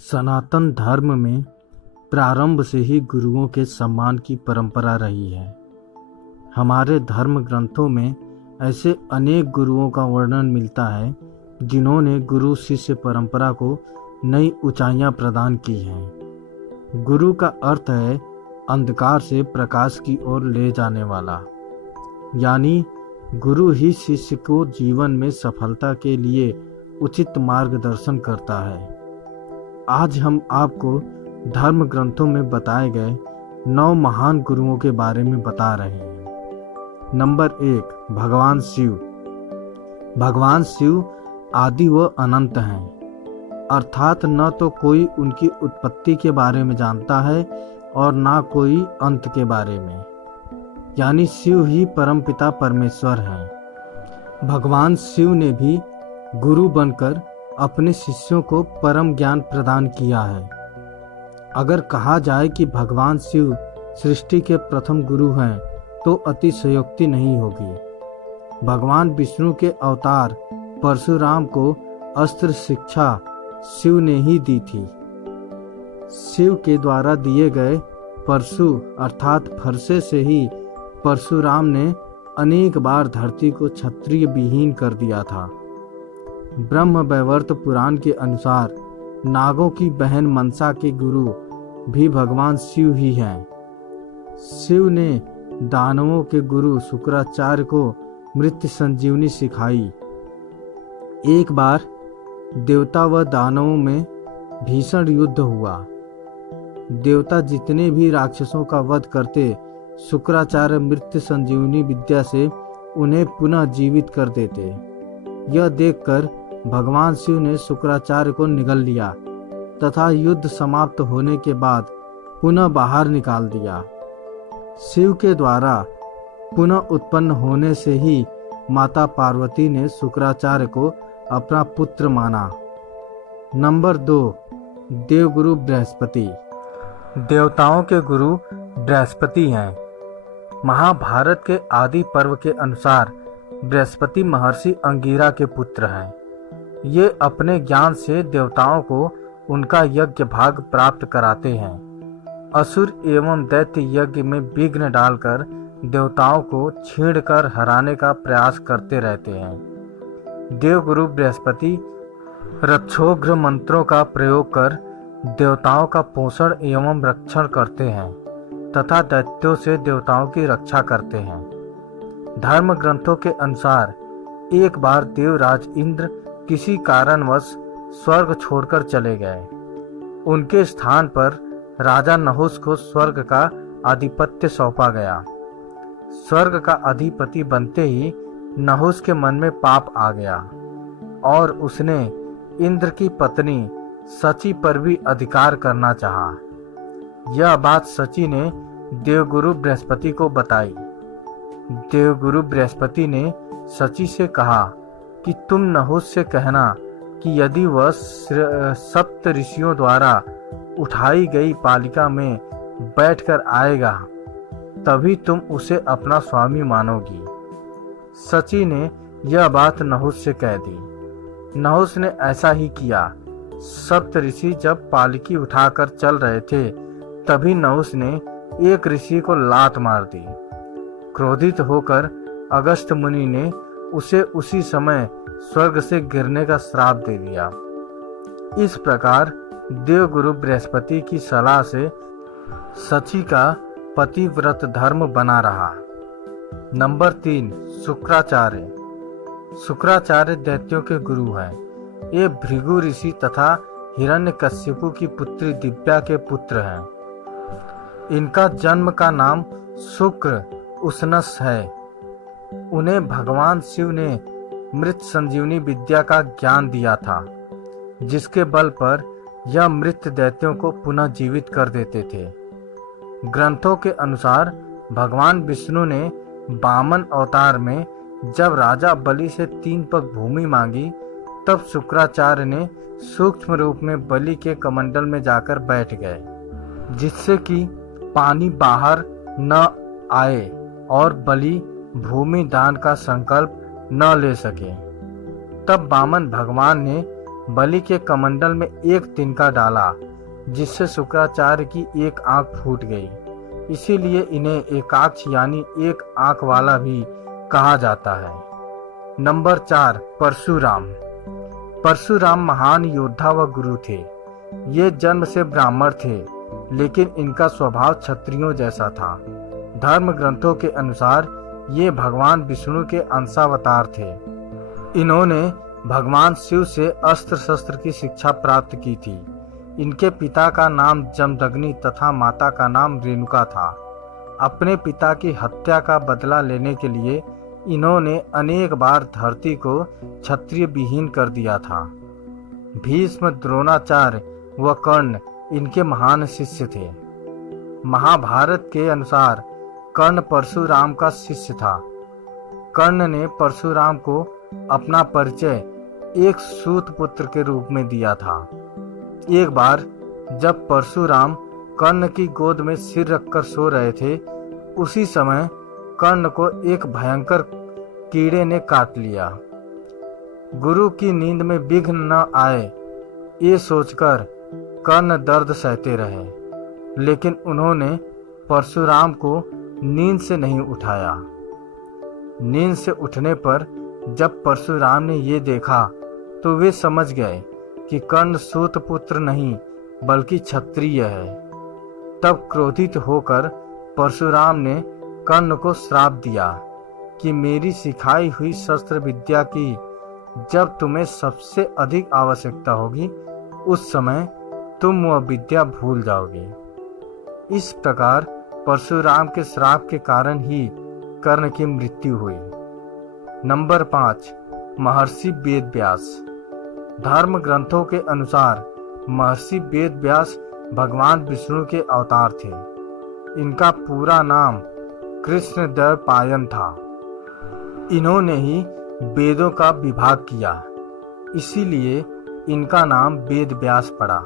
सनातन धर्म में प्रारंभ से ही गुरुओं के सम्मान की परंपरा रही है। हमारे धर्म ग्रंथों में ऐसे अनेक गुरुओं का वर्णन मिलता है जिन्होंने गुरु शिष्य परंपरा को नई ऊंचाइयां प्रदान की हैं। गुरु का अर्थ है अंधकार से प्रकाश की ओर ले जाने वाला, यानी गुरु ही शिष्य को जीवन में सफलता के लिए उचित मार्गदर्शन करता है। आज हम आपको धर्म ग्रंथों में बताए गए 9 महान गुरुओं के बारे में बता रहे हैं। नंबर 1, भगवान शिव। भगवान शिव आदि व अनंत हैं, अर्थात न तो कोई उनकी उत्पत्ति के बारे में जानता है और ना कोई अंत के बारे में, यानी शिव ही परमपिता परमेश्वर हैं। भगवान शिव ने भी गुरु बनकर अपने शिष्यों को परम ज्ञान प्रदान किया है। अगर कहा जाए कि भगवान शिव सृष्टि के प्रथम गुरु हैं तो अतिशयोक्ति नहीं होगी। भगवान विष्णु के अवतार परशुराम को अस्त्र शिक्षा शिव ने ही दी थी। शिव के द्वारा दिए गए परशु अर्थात फरसे से ही परशुराम ने अनेक बार धरती को क्षत्रिय विहीन कर दिया था। ब्रह्म वैवर्त पुराण के अनुसार नागों की बहन मनसा के गुरु भी भगवान शिव ही हैं। शिव ने दानवों के गुरु शुक्राचार्य को मृत्यु संजीवनी सिखाई। एक बार देवता व दानवों में भीषण युद्ध हुआ। देवता जितने भी राक्षसों का वध करते, शुक्राचार्य मृत्यु संजीवनी विद्या से उन्हें पुनः जीवित कर देते। यह देखकर भगवान शिव ने शुक्राचार्य को निगल लिया तथा युद्ध समाप्त होने के बाद पुनः बाहर निकाल दिया। शिव के द्वारा पुनः उत्पन्न होने से ही माता पार्वती ने शुक्राचार्य को अपना पुत्र माना। नंबर 2, देवगुरु बृहस्पति। देवताओं के गुरु बृहस्पति हैं। महाभारत के आदि पर्व के अनुसार बृहस्पति महर्षि अंगिरा के पुत्र हैं। ये अपने ज्ञान से देवताओं को उनका यज्ञ भाग प्राप्त कराते हैं। असुर एवं दैत्य यज्ञ में विघ्न डालकर देवताओं को छींड़कर हराने का प्रयास करते रहते हैं। देवगुरु बृहस्पति रक्षोग्र मंत्रों का प्रयोग कर देवताओं का पोषण एवं रक्षण करते हैं तथा दैत्यों से देवताओं की रक्षा करते हैं। धर्म ग्रंथों के अनुसार एक बार देवराज इंद्र किसी कारणवश स्वर्ग छोड़कर चले गए। उनके स्थान पर राजा नहुस को स्वर्ग का आधिपत्य सौंपा गया। स्वर्ग का अधिपति बनते ही नहुस के मन में पाप आ गया और उसने इंद्र की पत्नी सची पर भी अधिकार करना चाहा। यह बात सची ने देवगुरु बृहस्पति को बताई। देवगुरु बृहस्पति ने सची से कहा कि तुम नहुस से कहना कि यदि वह सप्त ऋषियों द्वारा उठाई गई पालिका में बैठकर आएगा तभी तुम उसे अपना स्वामी मानोगी। सची ने यह बात नहुस से कह दी। नहुस ने ऐसा ही किया। सप्त ऋषि जब पालकी उठाकर चल रहे थे तभी नहुस ने एक ऋषि को लात मार दी। क्रोधित होकर अगस्त्य मुनि ने उसे उसी समय स्वर्ग से गिरने का श्राप दे दिया। इस प्रकार देवगुरु बृहस्पति की सलाह से सची का पतिव्रत धर्म बना रहा। नंबर 3, शुक्राचार्य। शुक्राचार्य दैत्यों के गुरु हैं। ये भृगु ऋषि तथा हिरण्यकश्यपु की पुत्री दिव्या के पुत्र हैं। इनका जन्म का नाम शुक्र उसनस है। उन्हें भगवान शिव ने मृत संजीवनी विद्या का ज्ञान दिया था, जिसके बल पर यह मृत दैत्यों को पुनः जीवित कर देते थे। ग्रंथों के अनुसार भगवान विष्णु ने वामन अवतार में जब राजा बलि से 3 पग भूमि मांगी तब शुक्राचार्य ने सूक्ष्म रूप में बलि के कमंडल में जाकर बैठ गए, जिससे कि पानी बाहर न आए और बलि भूमि दान का संकल्प न ले सके। तब वामन भगवान ने बलि के कमंडल में एक तिनका डाला, जिससे शुक्राचार्य की एक आंख फूट गई। इसीलिए इन्हें एकाक्ष यानी एक आंख वाला भी कहा जाता है। नंबर 4, परशुराम। परशुराम महान योद्धा व गुरु थे। ये जन्म से ब्राह्मण थे, लेकिन इनका स्वभाव क्षत्रियों जैसा था। धर्म ग्रंथों के अनुसार ये भगवान विष्णु के अंशावतार थे। इन्होंने भगवान शिव से अस्त्र शस्त्र की शिक्षा प्राप्त की थी। इनके पिता का नाम जमदग्नि तथा माता का नाम रेणुका था। अपने पिता की हत्या का बदला लेने के लिए इन्होंने अनेक बार धरती को क्षत्रिय विहीन कर दिया था। भीष्म, द्रोणाचार्य व कर्ण इनके महान शिष्य थे। महाभारत के अनुसार कर्ण परशुराम का शिष्य था। कर्ण ने परशुराम को अपना परिचय एक सूत पुत्र के रूप में दिया था। एक बार जब परशुराम कर्ण की गोद में सिर रखकर सो रहे थे, उसी समय कर्ण को एक भयंकर कीड़े ने काट लिया। गुरु की नींद में विघ्न न आए, ये सोचकर कर्ण दर्द सहते रहे, लेकिन उन्होंने परशुराम को नींद से नहीं उठाया। नींद से उठने पर जब परशुराम ने ये देखा तो वे समझ गए कि कर्ण सूत पुत्र नहीं बल्कि क्षत्रिय है। तब क्रोधित होकर परशुराम ने कर्ण को श्राप दिया कि मेरी सिखाई हुई शस्त्र विद्या की जब तुम्हें सबसे अधिक आवश्यकता होगी, उस समय तुम वह विद्या भूल जाओगे। इस प्रकार परशुराम के श्राप के कारण ही कर्ण की मृत्यु हुई। नंबर 5, महर्षि वेदव्यास। धर्म ग्रंथों के अनुसार महर्षि वेदव्यास भगवान विष्णु के अवतार थे। इनका पूरा नाम कृष्णद्वैपायन था। इन्होंने ही वेदों का विभाग किया, इसीलिए इनका नाम वेदव्यास पड़ा।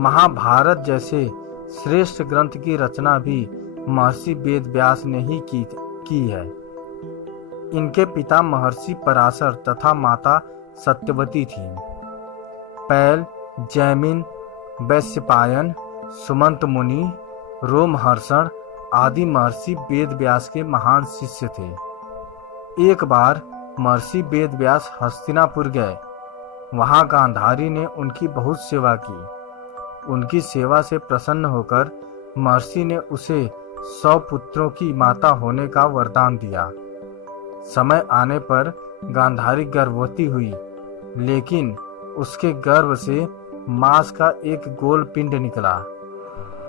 महाभारत जैसे श्रेष्ठ ग्रंथ की रचना भी महर्षि वेदव्यास ने ही की है। इनके पिता महर्षि पराशर तथा माता सत्यवती थी। पैल, जैमिन, वैशंपायन, सुमंत मुनि, रोमहर्षण आदि महर्षि वेदव्यास के महान शिष्य थे। एक बार महर्षि वेदव्यास हस्तिनापुर गए। वहां गांधारी ने उनकी बहुत सेवा की। उनकी सेवा से प्रसन्न होकर महर्षि ने उसे 100 पुत्रों की माता होने का वरदान दिया। समय आने पर गांधारी गर्भवती हुई, लेकिन उसके गर्भ से मांस का एक गोल पिंड निकला।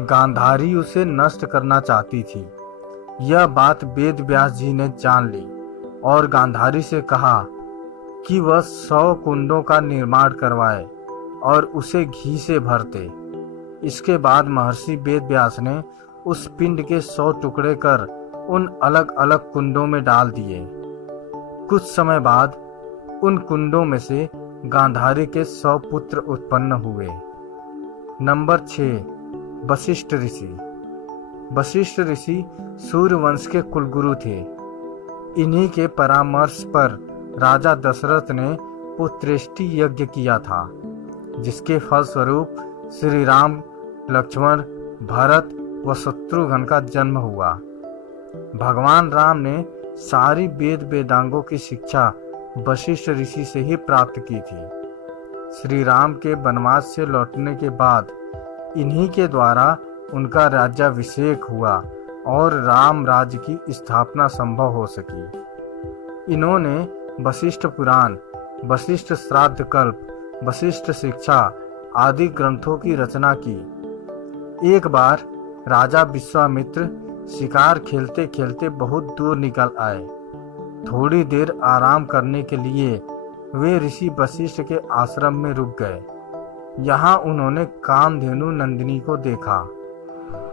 गांधारी उसे नष्ट करना चाहती थी। यह बात वेदव्यास जी ने जान ली और गांधारी से कहा कि वह 100 कुंडों का निर्माण करवाए और उसे घी से भरते। इसके बाद महर्षि वेदव्यास ने उस पिंड के 100 टुकड़े कर उन अलग अलग कुंडों में डाल दिए। कुछ समय बाद उन कुंडों में से गांधारी के 100 पुत्र उत्पन्न हुए। नंबर 6, वशिष्ठ ऋषि। वशिष्ठ ऋषि सूर्यवंश के कुलगुरु थे। इन्हीं के परामर्श पर राजा दशरथ ने पुत्रेष्टि यज्ञ किया था, जिसके फलस्वरूप श्री राम, लक्ष्मण, भरत व शत्रुघ्न का जन्म हुआ। भगवान राम ने सारी वेद वेदांगों की शिक्षा वशिष्ठ ऋषि से ही प्राप्त की थी। श्री राम के वनवास से लौटने के बाद इन्हीं के द्वारा उनका राज्याभिषेक हुआ और राम राज्य की स्थापना संभव हो सकी। इन्होंने वशिष्ठ पुराण, वशिष्ठ श्राद्ध कल्प, वशिष्ठ शिक्षा आदि ग्रंथों की रचना की। एक बार राजा विश्वामित्र शिकार खेलते खेलते बहुत दूर निकल आए। थोड़ी देर आराम करने के लिए वे ऋषि वशिष्ठ के आश्रम में रुक गए। यहाँ उन्होंने कामधेनु नंदिनी को देखा।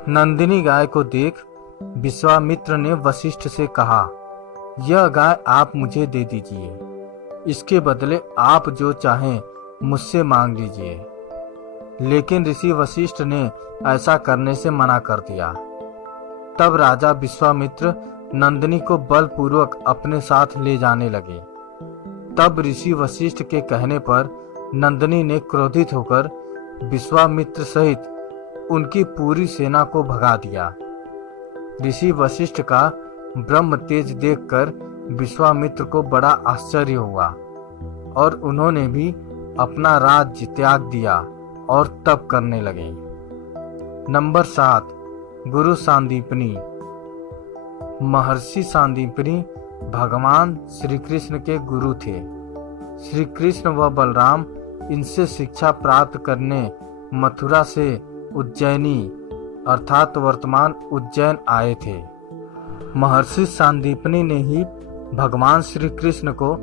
नंदिनी गाय को देख विश्वामित्र ने वशिष्ठ से कहा, यह गाय आप मुझे दे दीजिए, इसके बदले आप जो चाहें मुझसे मांग लीजिए। लेकिन ऋषि वशिष्ठ ने ऐसा करने से मना कर दिया। तब राजा विश्वामित्र नंदिनी को बलपूर्वक अपने साथ ले जाने लगे। तब ऋषि वशिष्ठ के कहने पर नंदिनी ने क्रोधित होकर विश्वामित्र सहित उनकी पूरी सेना को भगा दिया। ऋषि वशिष्ठ का ब्रह्म तेज देखकर विश्वामित्र को बड़ा आश्चर्य हुआ और उन्होंने भी अपना राज्य त्याग दिया और तप करने लगे। नंबर 7, गुरु सांदीपनी। महर्षि सांदीपनी भगवान श्री कृष्ण के गुरु थे। श्री कृष्ण व बलराम इनसे शिक्षा प्राप्त करने मथुरा से उज्जैनी अर्थात वर्तमान उज्जैन आए थे। महर्षि सांदीपनी ने ही भगवान श्री कृष्ण को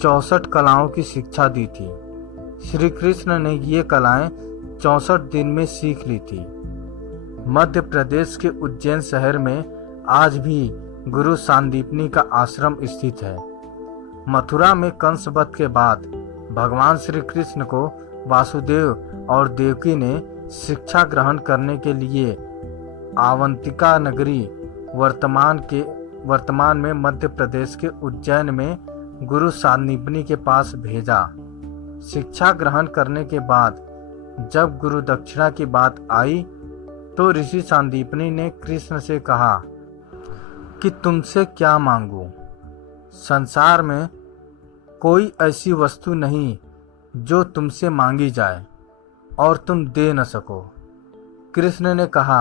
64 कलाओं की शिक्षा दी थी। श्री कृष्ण ने ये कलाएं 64 दिन में सीख ली थी। मध्य प्रदेश के उज्जैन शहर में आज भी गुरु सांदीपनी का आश्रम स्थित है। मथुरा में कंस वध के बाद भगवान श्री कृष्ण को वासुदेव और देवकी ने शिक्षा ग्रहण करने के लिए अवंतिका नगरी वर्तमान में मध्य प्रदेश के उज्जैन में गुरु सांदीपनी के पास भेजा। शिक्षा ग्रहण करने के बाद जब गुरु दक्षिणा की बात आई तो ऋषि सांदीपनी ने कृष्ण से कहा कि तुमसे क्या मांगूं? संसार में कोई ऐसी वस्तु नहीं जो तुमसे मांगी जाए और तुम दे न सको। कृष्ण ने कहा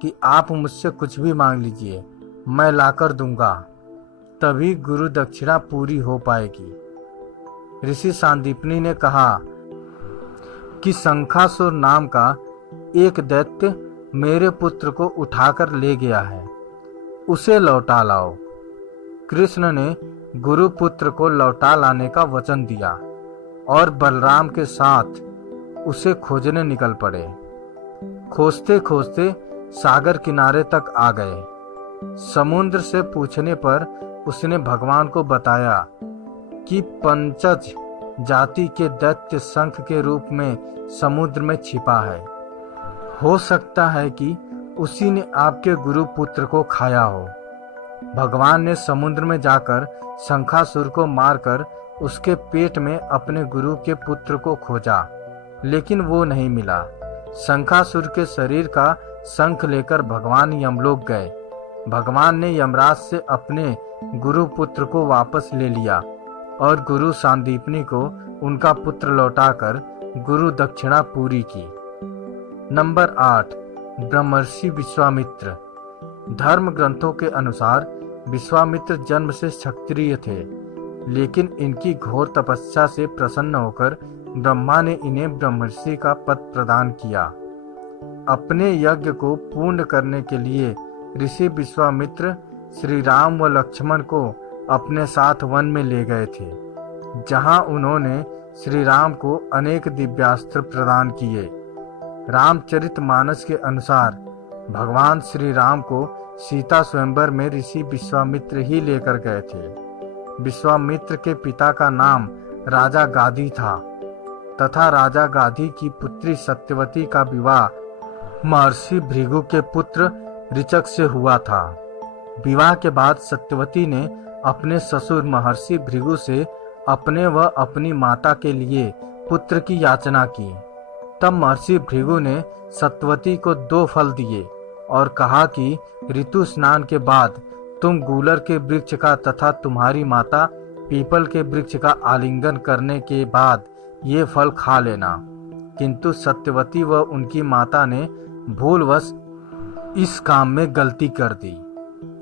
कि आप मुझसे कुछ भी मांग लीजिए, मैं लाकर दूंगा, तभी गुरु दक्षिणा पूरी हो पाएगी। ऋषि सांदीपनी ने कहा कि शंखासुर नाम का एक दैत्य मेरे पुत्र को उठाकर ले गया है, उसे लौटा लाओ। कृष्ण ने गुरु पुत्र को लौटा लाने का वचन दिया और बलराम के साथ उसे खोजने निकल पड़े। खोजते खोजते सागर किनारे तक आ गए। समुद्र से पूछने पर उसने भगवान को बताया कि पंचज जाति के दैत्य शंख के रूप में समुद्र में छिपा है। हो सकता है कि उसी ने आपके गुरु पुत्र को खाया हो। भगवान ने समुद्र में जाकर शंखासुर को मारकर उसके पेट में अपने गुरु के पुत्र को खोजा, लेकिन वो नहीं मिला। शंखासुर के शरीर का शंख लेकर भगवान यमलोक गए। भगवान ने यमराज से अपने गुरु पुत्र को वापस ले लिया और गुरु सांदीपनी को उनका पुत्र लौटाकर गुरु दक्षिणा पूरी की। नंबर 8, ब्रह्मर्षि विश्वामित्र। धर्म ग्रंथों के अनुसार विश्वामित्र जन्म से क्षत्रिय थे, लेकिन इनकी घोर तपस्या से प्रसन्न होकर ब्रह्मा ने इन्हें ब्रह्मर्षि का पद प्रदान किया। अपने यज्ञ को पूर्ण करने के लिए ऋषि विश्वामित्र श्री राम व लक्ष्मण को अपने साथ वन में ले गए थे, जहां उन्होंने श्री राम को अनेक दिव्यास्त्र प्रदान किए। रामचरितमानस के अनुसार भगवान श्री राम को सीता स्वयंवर में ऋषि विश्वामित्र ही लेकर गए थे। विश्वामित्र के पिता का नाम राजा गाधी था तथा राजा गाधी की पुत्री सत्यवती का विवाह महर्षि भृगु के पुत्र ऋचक से हुआ था। विवाह के बाद सत्यवती ने अपने ससुर महर्षि भृगु से अपने व अपनी माता के लिए पुत्र की याचना की। तब महर्षि भृगु ने सत्यवती को 2 फल दिए और कहा कि ऋतु स्नान के बाद तुम गूलर के वृक्ष का तथा तुम्हारी माता पीपल के वृक्ष का आलिंगन करने के बाद ये फल खा लेना। किंतु सत्यवती व उनकी माता ने भूलवश इस काम में गलती कर दी।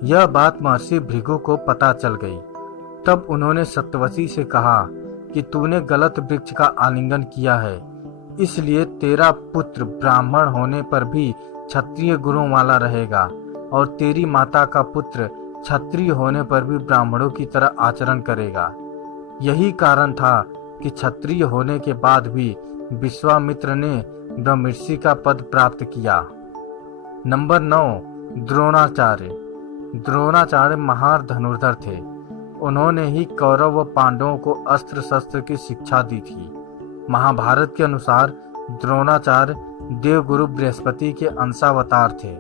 यह बात महर्षि भृगु को पता चल गई। तब उन्होंने सत्यवती से कहा कि तूने गलत वृक्ष का आलिंगन किया है, इसलिए तेरा पुत्र ब्राह्मण होने पर भी क्षत्रिय गुणों वाला रहेगा और तेरी माता का पुत्र क्षत्रिय होने पर भी ब्राह्मणों की तरह आचरण करेगा। यही कारण था कि क्षत्रिय होने के बाद भी विश्वामित्र ने ब्रह्मर्षि का पद प्राप्त किया। नंबर 9, द्रोणाचार्य। द्रोणाचार्य महान धनुर्धर थे। उन्होंने ही कौरव व पांडवों को अस्त्र शस्त्र की शिक्षा दी थी। महाभारत के अनुसार द्रोणाचार्य देवगुरु बृहस्पति के अंशावतार थे।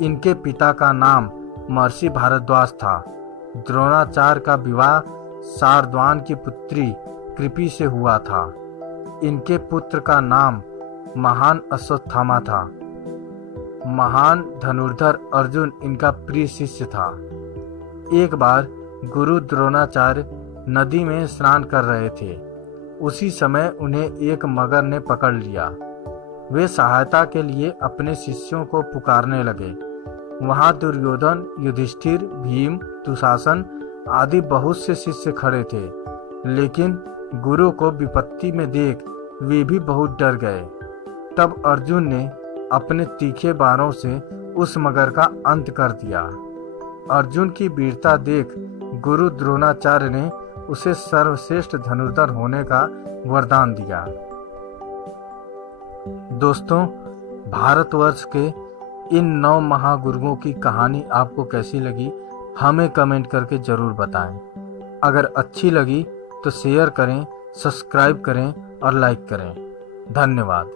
इनके पिता का नाम महर्षि भारद्वाज था। द्रोणाचार्य का विवाह शार्दूल की पुत्री कृपि से हुआ था। इनके पुत्र का नाम महान अश्वत्थामा था। महान धनुर्धर अर्जुन इनका प्रिय शिष्य था। एक बार गुरु द्रोणाचार्य नदी में स्नान कर रहे थे। उसी समय उन्हें एक मगर ने पकड़ लिया। वे सहायता के लिए अपने शिष्यों को पुकारने लगे। वहां दुर्योधन, युधिष्ठिर, भीम, दुशासन आदि बहुत से शिष्य खड़े थे, लेकिन गुरु को विपत्ति में देख वे भी बहुत डर गए। तब अर्जुन ने अपने तीखे बाणों से उस मगर का अंत कर दिया। अर्जुन की वीरता देख गुरु द्रोणाचार्य ने उसे सर्वश्रेष्ठ धनुर्धर होने का वरदान दिया। दोस्तों, भारतवर्ष के इन 9 महागुरुओं की कहानी आपको कैसी लगी हमें कमेंट करके जरूर बताएं। अगर अच्छी लगी तो शेयर करें, सब्सक्राइब करें और लाइक करें। धन्यवाद।